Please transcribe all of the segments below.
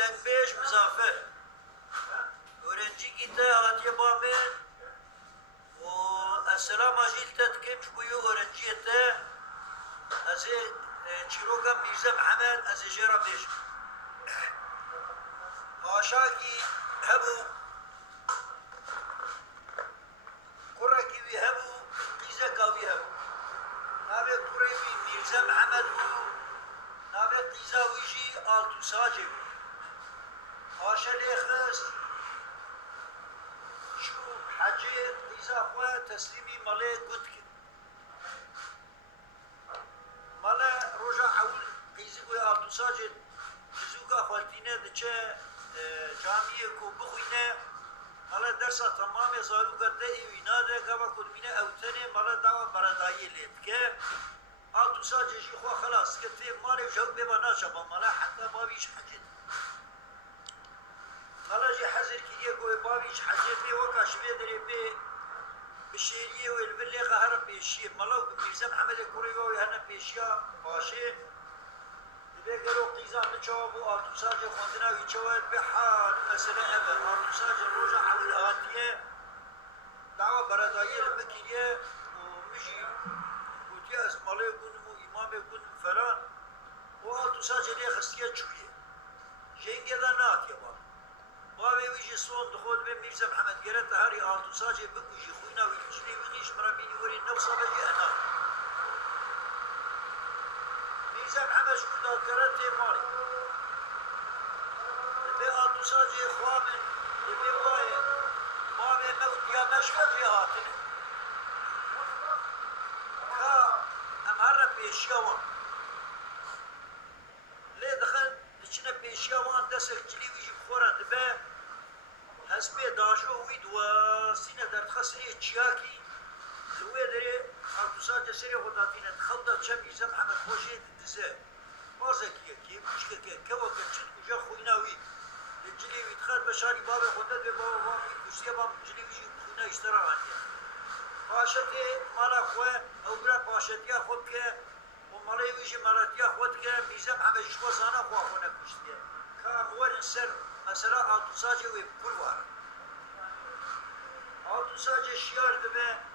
دنگبیش مزافر اورنجی گیته هاتیه بامن و السلام اجیل تدکم شبویو اورنجی ته از چیروگا میرزا محمد از جرا بیش آشاکی هبو كركي بيهبو قيزا كاويهبو نابي كريبي ميرزا محمد نابي قيزا ويجي آلتو ساجي آشا ليخس شو حاجي قيزا خواه تسليمي مالي قدك مالا روجا عول قيزي قوي آلتو ساجي جزوكا خوالتينه دچه جامعه کو بخوينه مالا درسا تمام زارو کرده ایوینا ده که با کدمینه اوتنه مالا دعوا برادایی لید که آتو ساجشی خواه خلاص که تی مالی جو ببا ناشبا مالا حتی بابیش حجد مالا جی حضر کریه کوئی بابیش حجد بی وکا شوی داره بی بشیریه و البلیغه هرم بیشیه مالا میرزا محمد کوریوی هنه بیشیا باشه بيقولوا قيزان نجاوب آتوساج خواندنا ويجوال بحال مثلا أبد آتوساج الرجع على الآتية دعوة بردائية المكية ومجي وتي أزمالي يكون إمام يكون فلان وآتوساج اللي خستية شوية جينجي ذا نات يبا بابي ويجي صون دخول بين ميرزا محمد قرأت هاري آتوساج بكوجي خوينا ويجري ويجيش مرابيني وري نوصل بجي أنا ميرزا محمد شو داد تي مالي لبي آتوساجي خوامن لبي باي بابي موت يا مشهد في هاتنه كا أمهر بيشيوان لي دخل لچنا بيشيوان دسك جلي ويجي بخورا دبي هسبي داشو ويد وسينة در خسري تشياكي لوي دري آتوساجي سري خداتينه تخلطة چه ميرزا محمد خوشي دزه مازكيه كي مشكله كوا كتشت كجا خويناوي الجلي ويدخل بشاري بابا خدت بابا بابا كوسيه بابا جلي ويجي خوينا اشترى عندي باشتي مالا خو او برا باشتي خود كه ومالا ويجي مالاتيا خود كه ميزه محمد شو زانا خو خونا كشتي كامور سر مثلا آتوساجي ويبكل وار آتوساجي شيار دبه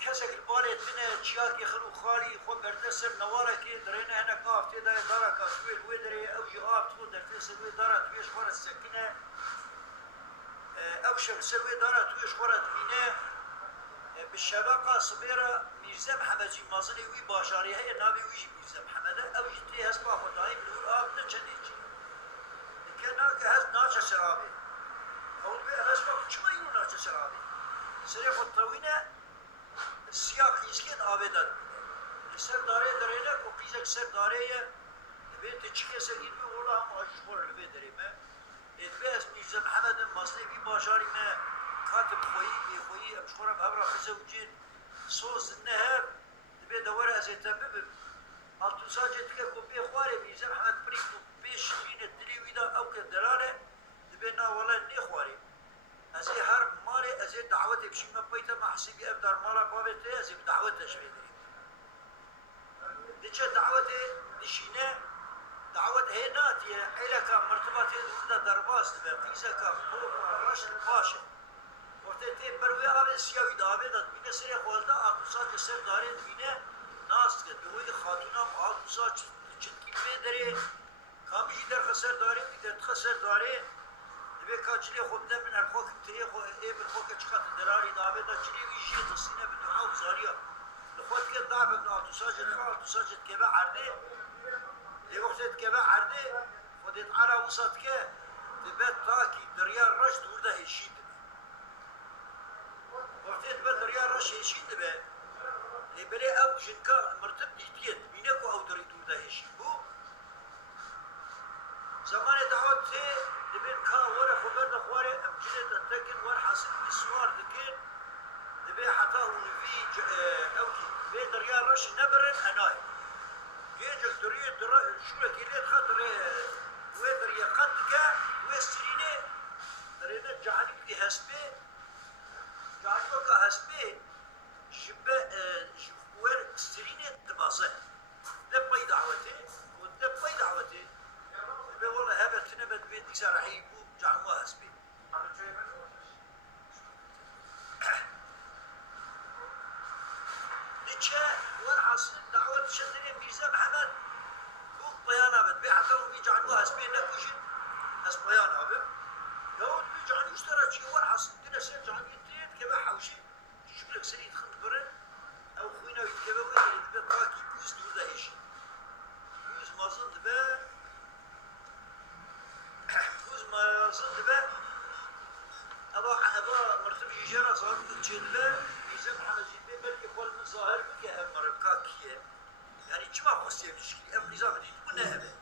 کسی که باره تنه چیار که خلو خالی خو برده سر نواره که درینه هنه کافتی داره داره کافتی وی داره او جی آفت خود درده سر وی داره تویش خورد سکنه او شب سر وی داره تویش خورد مینه بالشبقه صبیره میرزا محمد جی مازنی وی باشاری های ناوی ویجی میرزا محمد او جی تی هست با خدایی بلور آب نچنی چی که نا که هست ناچه شرابی اول بی هست با چما یو ناچه شرابی سری خود طوینه سیاه خیزکین آبادات میده. سر داره درینه کو قیزک سر داره بیت چیکه سگید بی اولا هم آشکار لبی دریمه. ادبی از میرزا محمد مصنی بی باشاری من کاتب خویی امشکارم هبرا خزوجین صوص النهر دبی دوره از اتبب آتوساجت که کو بی خواره میرزا محمد بری کو بیش دین دلی ویدا او که دلاله دبی نا ولا نی خواری. از هر مال از دعوت بشیم پیت محسوبی ابدار مالا بابت از دعوت تشویق داریم. دیگه دعوت نشینه دعوت هناتیه علاقه مرتبط دود درباست و قیزه که خوب رشد باشه. وقتی تی بروی آب سیاوی داوی داد بینه سری خالده آتوساج سر داره بینه ناست کرد. به وی خاتونام آتوساج چند کلمه داره کامیجی در خسر داره دیگر خسر داره. به کاجلی خود ده من الخوک تری خو ایبل خوک چقدر دراری داوی داد چلی ویجی تصینه به دعا و زاریا لخود که ضعف ابن آتوساجد خال آتوساجد که به عرده لوقت که به عرده خودت عرا وسط که تبت تاکی دریا رش دورده هشید وقتی به دریا رش هشید به لبلی او جنکا مرتب دیتیت بینه کو او دری دورده هشید بو زمان دعوت دبين كا ورا خبر دخواري امكنت التكن ور حاصل بسوار دكين دبي حتى ونفي اوكي بي دريا رش نبرن اناي يجل دريا شو لك اللي خاطر وي دريا قدك ويستريني درينا جعلي في هسبي جعلي كا هسبي جبه جوار استريني تباصه دبي دعوتي ودبي دعوتي بد بيت ديسار حيبو جعموا هسبي نتشا والحصل دعوة شدني ميرزا محمد بوك بيانا بد بي حتى لو بيجعلوا هسبي نكوشن هس بيانا بد يود بيجعلوا اشترى شي والحصل دنا سير جعلوا يتريد كبا حوشي شوف لك سريت خند برن او خوينا يتكبا وين يدبا طاكي بوز دور دايش بوز مازن دبا بوز مازن دبا أبا مرتب جيجارة صار تجيبه ميزان محمد جيبه بلكي خال من ظاهر بك هم مربكا كيه يعني كما خصيه بشكل أم نظام دي تكون أبدا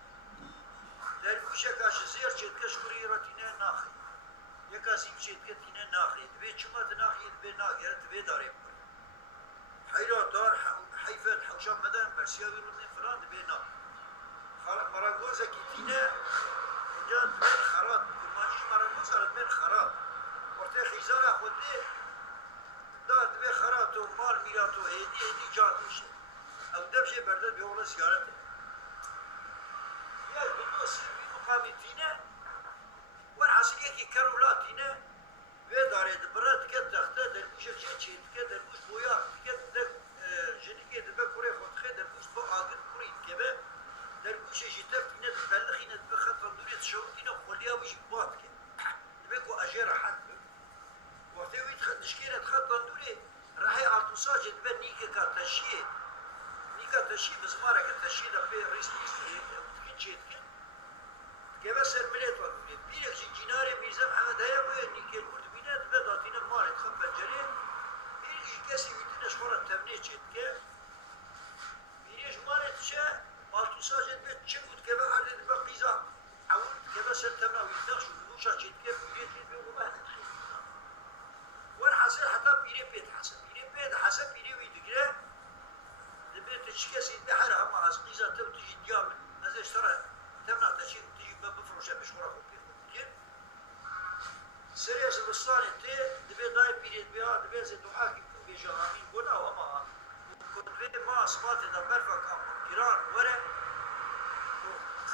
در کوچه کاش زیر چت کش کوری راتینه ناخی یکاسی چت کتینه ناخی دبی چما تناخی دبی ناخی دبی داریم حیرا دار حیفت حوشا مدن برسیابی رودن فلان دبی ناخ خالق مراغوزه کتینه اینجا دبی خراب کمانش مراغوز آرد بین خراب ورته خیزاره خودی داد دبی خراب تو مال میراتو هدی جان میشه او دبشه بردد به اول سیارته يا بدوس بمقام تينا والعصر يكي كرولا تينا بيداري دبرات كتختا دربوش تشيت كدربوش بويا كدر جنيكي دبا كوري خدخي دربوش بو عاقل كوري كبا دربوش جيتاف تينا دبلخينا دبا خطا دوري تشوف تينا خوليا ويجي بوات كي دباكو اجير حد وقتي ويت تشكيلة خطا دوري راحي عطوساجي دبا نيكا كاتاشي نيكا تاشي بزمارة كاتاشي دبا ريسمي چیتکن که بس ملت و بیرک جنار میزم همه دایا باید نیکل کرد بینه به داتین مارد خب پنجره بیرک کسی ویتنش خورد تمنی چیتکه بیرک مارد چه آلتو ساجد به چه بود که به عدد به قیزا عود که بس تمنا ویتنش روشا چیتکه بیرک به اومد والحسن حتى بيري حسن بيري ويدقره دبيت تشكسي بحر هم عسقيزة تبتجي ديامن ازش ترى تمنع تجي بفروشة مشهورة خوبين سريس البستاني تي دبي داي بيريد بيها دبي زي تحاكي كوبي جهامين قونا وما كنت بي ما اسماتي دا برفا كيران ورا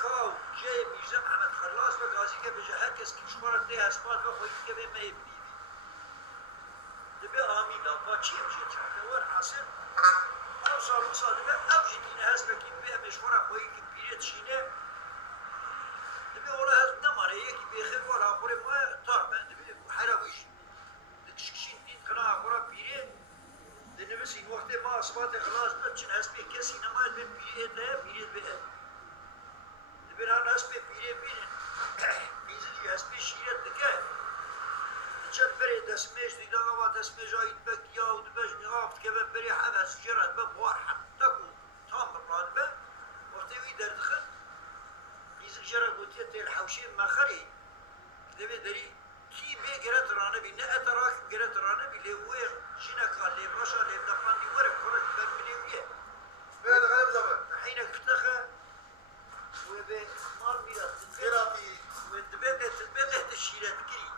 خاو جاي بيجزم محمد خلاص بقازي كبجا هكس كشمارة تي اسمات بخوي كبي ما يبني دبي آمين لا باتشي بجي تشعر ور حاصل او صار دبي او جدين هسبكين بي مشهورة خوي كبيريت شينه دبي والله هاد نمر يكي بخير ولا اخوري ما طار دبي حراويش دكشكشين دين قناع اخورا بيري دنبسي وقت ما اصبات خلاص بتشن هسبي كسي نما دبي بيري ده بيري به دبي انا هسبي بيري بين بيزي هسبي شيرت دكه تشد بري دسمش ديدا ما دسمش جاي بكيا ودبج نغافت كبه بري حبس جرد ببوار حتى تام بالرادبه وقتی دردخل بیزک جرا گویی تل حوشی مخری دبی داری کی به گرت رانه بی نه اتراک گرت رانه بی لیویر جینا کار لیوراشا لیو دفاندی وره کورت برمیلیه بعد غالب زمان حين افتخر وبه مال ميراث خيراتي ودبه تشيلت كري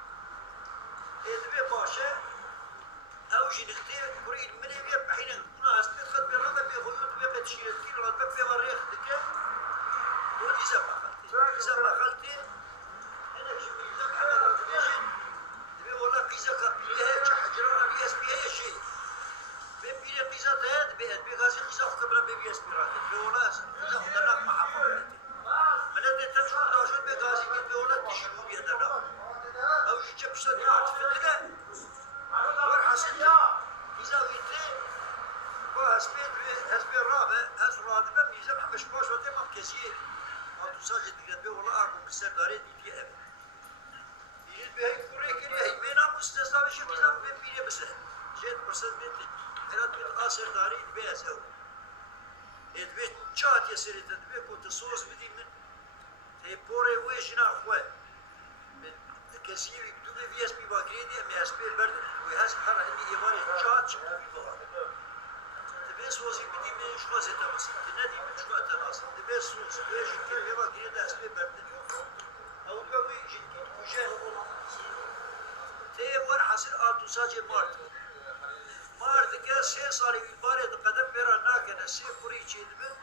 دبه باشه او جنختي كوري المنيبيه بحين كنا اسبت خد برده بخيوط بيه تشيلت كري رد بيه وريخ دكه وإذا ما خلتي أنا بشوف إذا محمد الفيجن دبي والله قيزة كبيرة حجرنا بيس بيها شيء بيبي قيزة تهد بيد بيغازي قيزة قبل بيبي أسبيرات دبي والله قيزة خدنا مع حفظتي من هذا تمشون داشون بيغازي دبي والله تشيلوا بيدنا أو شيء بشتى ديار تفتنا ورحسن قيزة ويتي وهسبي الرابع هسرادبه ميزة محمش باش وتي ما بكثير ساجد قد به والله أرجو كسر داري دي أبد. يجد به كوري كريه هي بينا مستثنى بشيء كذا بيبيه بس. جد برسد بيت هرات بيت قاصر داري دبي أسهو. دبي شات يصير تدبي كنت صوص بدي من هي بوري ويش ناخوه. كثير يبدو في اس بي باقيني أمي اس بي البرد ويحس بحر عندي إيماني شات شبه بيبغى. دبي صوصي بدي من شو زيتا بس. تنادي من شو أتناصر. دبي صوص ويش كريه باقيني ده اس بي برد. أو بقى جديد وجاه. تي ور حصل آلتو ساجي مارت. مارت كه 3 سال يبارد قدم برا ناكن سي كوري چيد بن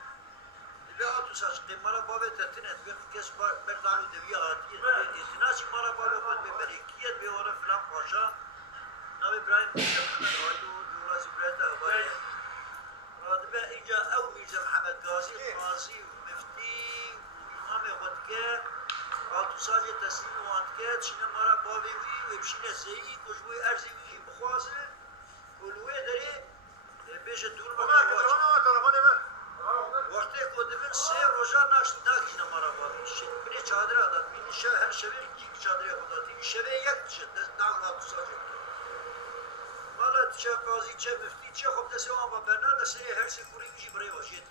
بیا تو ساش قیمت بابه تتنت بیا کس بردارو دوی آتیه اتناسی مالا بابه خود به بریکیت به آن فلان پاشا نام ابراهیم محمد آیدو دولاز ابراهیم آبایی رادبه اینجا او میرزا محمد غازی قاضی و مفتی و امام خود که آتو ساجی تسلیم وانت که چینه مالا بابه وی و بشینه زیی کشبوی ارزی وی بخوازه کلوه داره بیشه دور بکنه وقتی کدوم سه روزا نشد داغش نمارا بابی شد بری چادر آدم بینی شب هر شب یک چادر خدا دی شب یک شد داغ داد ساجد مالا چه قاضی چه مفتی چه خب دست آن با برنامه دست هر سه کوری میشی برای واجد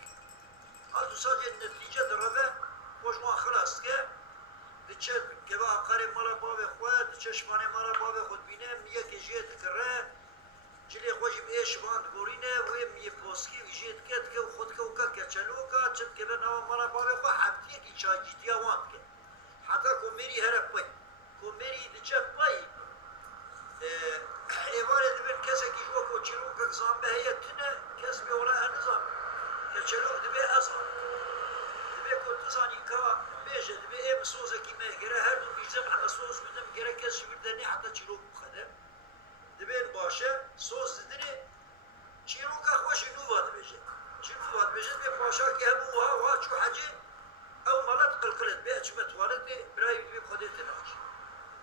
حال تو ساجد نتیجه دربه خوش ما خلاص که دیچه که با آخر مالا باب خود دیچه شمانه مالا باب خود بینه میگه که جیت کره جلی خوشی بیش باند گورینه و می پوسکی ویژید کت که خود که اوکا کچلو کا چت که به نام مالا بابه خو حبتیه کی چاجیتی واند که حتی کومری هر پای کومری دیچه پای ایواره دبن کسی کی جو کو چلو کا زام به هیتنه کس به ولا انزام کچلو دبی ازام دبی کو تزانی کا بیجه دبی ام سوزه کی مهگره هر دو بیجه محمد سوز بدم گره کسی بردنی حتی چلو بخده دبین باشه سوز دیدنی چیرو که خوش نواد بشه چیرو نواد بشه به پاشا که هم وها چو حجی او مالت قلقلت به اچمت والد برای به خودت ناش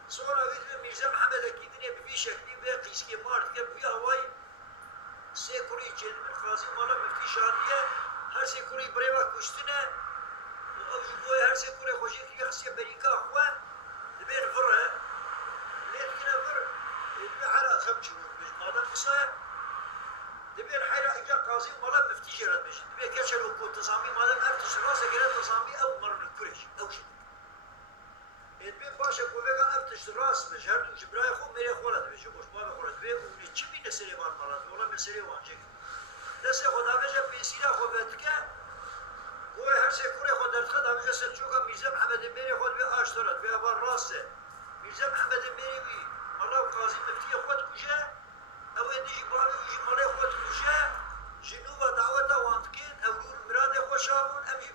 سونا وید به میرزا محمد اکیدنی به شکلی به قیسکی مارد که بیا وای سه کوری جلمن خازی مالا مفتی شانیه هر سه کوری برای وقت کشتنه و او جبوی هر سه کوری خوشی که خسی بریکا خواه دبین وره لید کنه وره دبي حرا خمشي مش ماذا مصايب دبي الحيرة إجا قاضي ولا مفتي جرد مش دبي كشر وكون تصامي ماذا مفتش راسه جرد تصامي أو مرة الكرش أو شيء دبي باشا كوفيكا أفتش راس مش هردو جبراي خو مري خولا دبي شو مش ما بخولا دبي ونشمي نسري بان مرات ولا مسري وانجك دست خدا بجا بيسيرا خو بتكا کوی هر سه کوی خود درد خدا میگه سرچوکا میرزا محمد میری خود به آشترات به آبان راسته میرزا محمد میری بی مالا قاضی مفتی خود کجا او دیجی باقی دیجی مالا خود کجا جنوب دعوت وانت کن او مراد خوشابون امی